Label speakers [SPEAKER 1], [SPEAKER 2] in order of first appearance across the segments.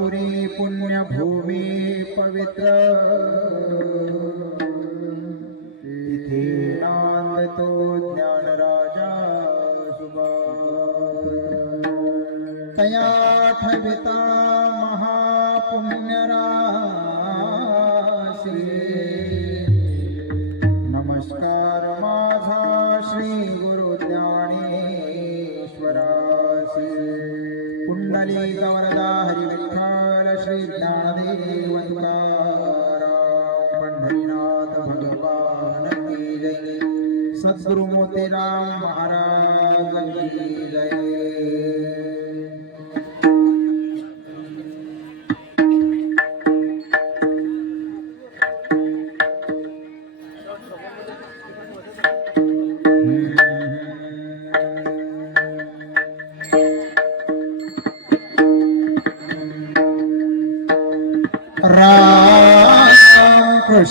[SPEAKER 1] पुरी पुण्यभूमी पवित्र। तिथे महापुण्यराशी। नमस्कार माझा श्री गुरु ज्ञानेश्वरासी कुंडली गवरदा हरी विठ्ठल श्री ज्ञानदेव तुकाराम पंढरीनाथ भगवान की महाराज की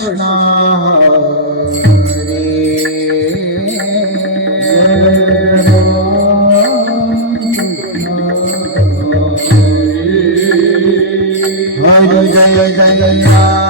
[SPEAKER 1] কৃষ্ণ Jaya Jaya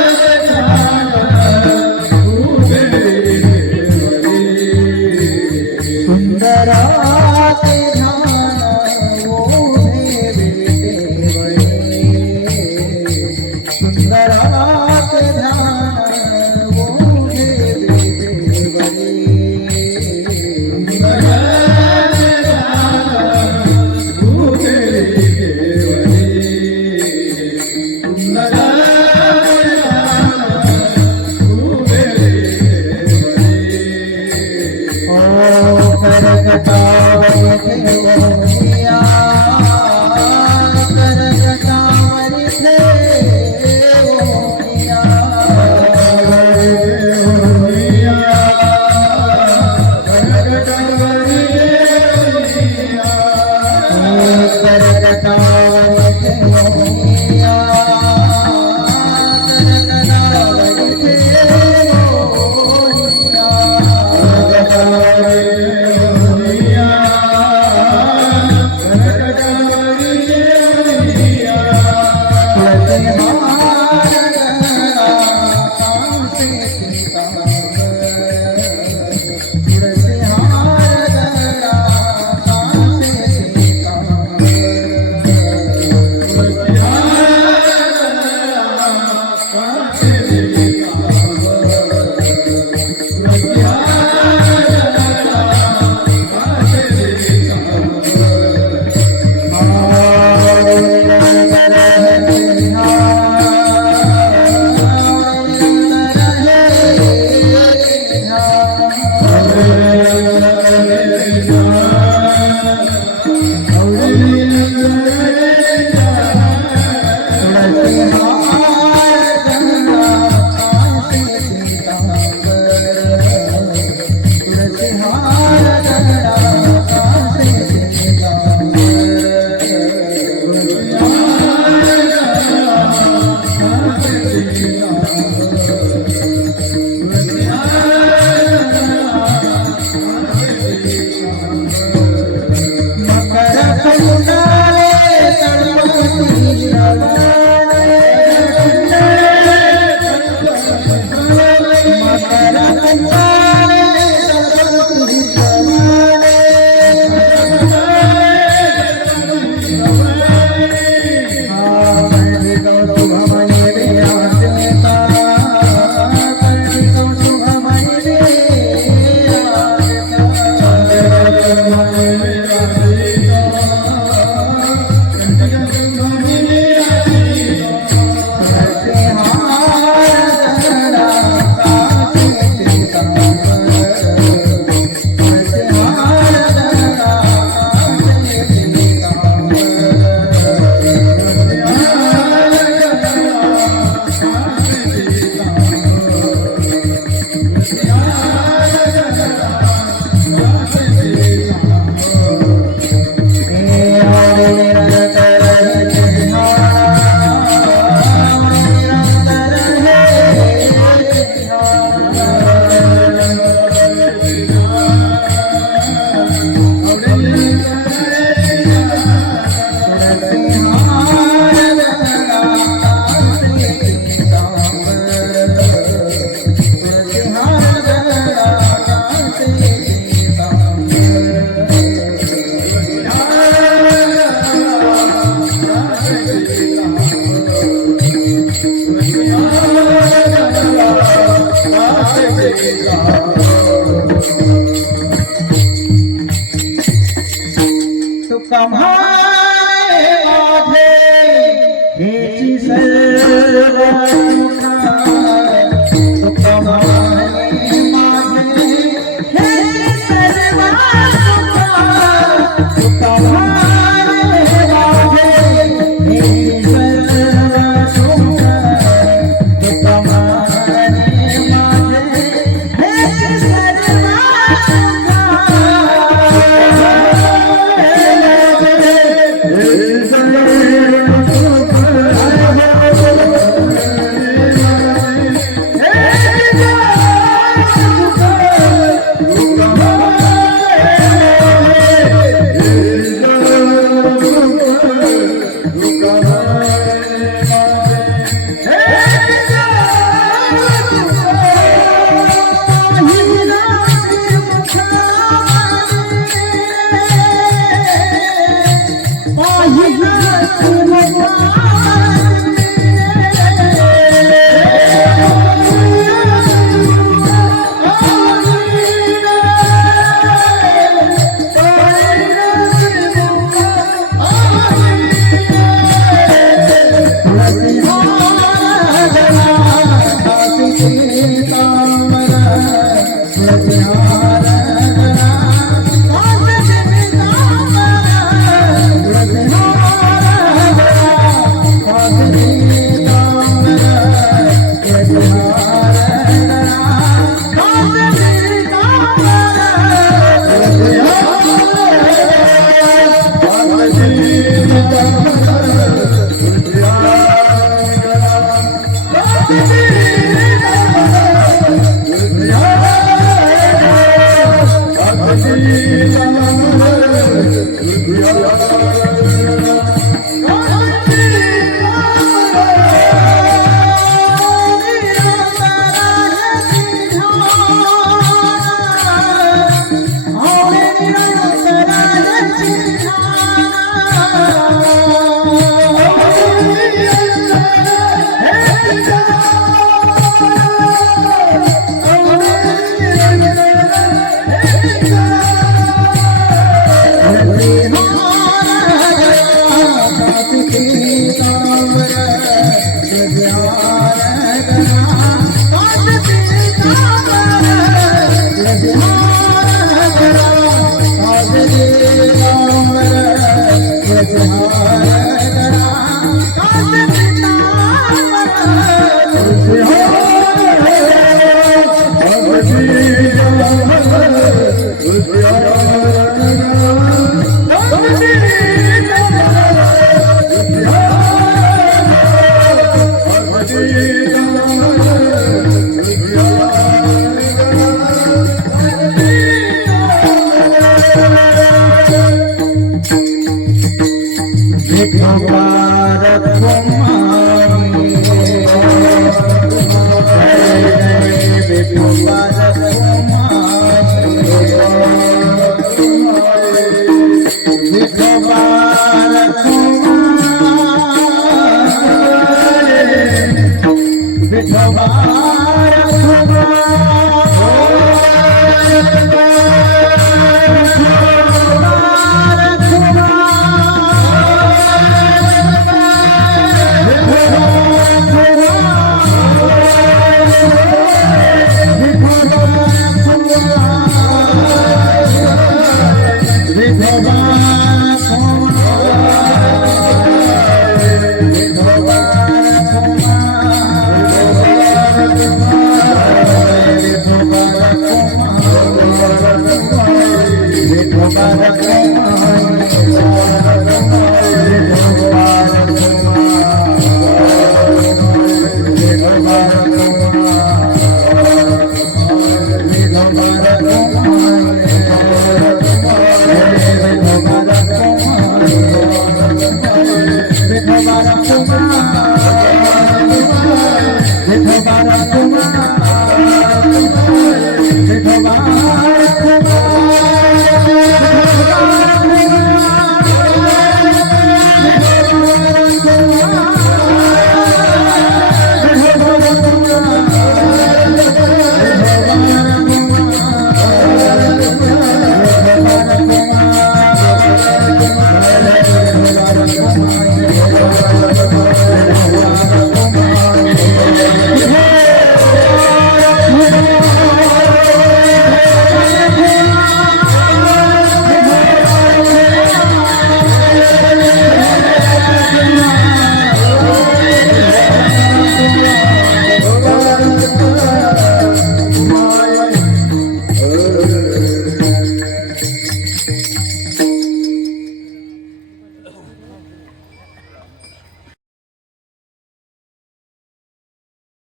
[SPEAKER 1] हमारा